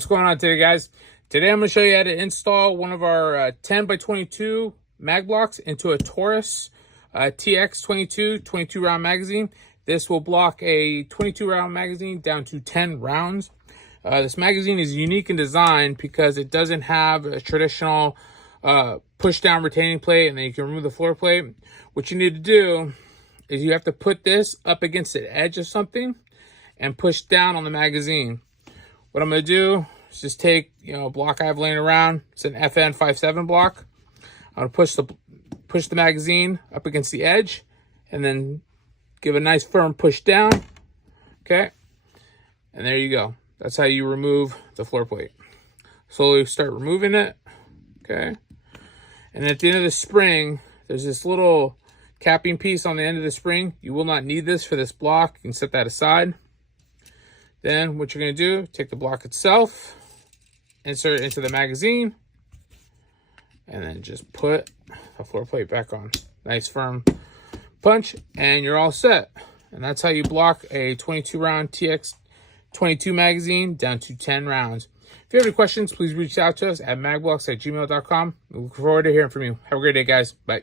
What's going on today, guys? Today I'm going to show you how to install one of our 10x22 Magblocks into a Taurus TX22 22 round magazine. This will block a 22 round magazine down to 10 rounds. This magazine is unique in design because it doesn't have a traditional push down retaining plate and then you can remove the floor plate. What you need to do is you have to put this up against the edge of something and push down on the magazine. What I'm going to do is just take, a block I have laying around. It's an FN57 block. I'm going to push the magazine up against the edge and then give a nice firm push down. Okay. And there you go. That's how you remove the floor plate. Slowly start removing it. Okay. And at the end of the spring, there's this little capping piece on the end of the spring. You will not need this for this block. You can set that aside. Then what you're going to do, take the block itself, insert it into the magazine, and then just put the floor plate back on. Nice firm punch, and you're all set. And that's how you block a 22 round TX22 magazine down to 10 rounds. If you have any questions, please reach out to us at magblocks@gmail.com. We look forward to hearing from you. Have a great day, guys. Bye.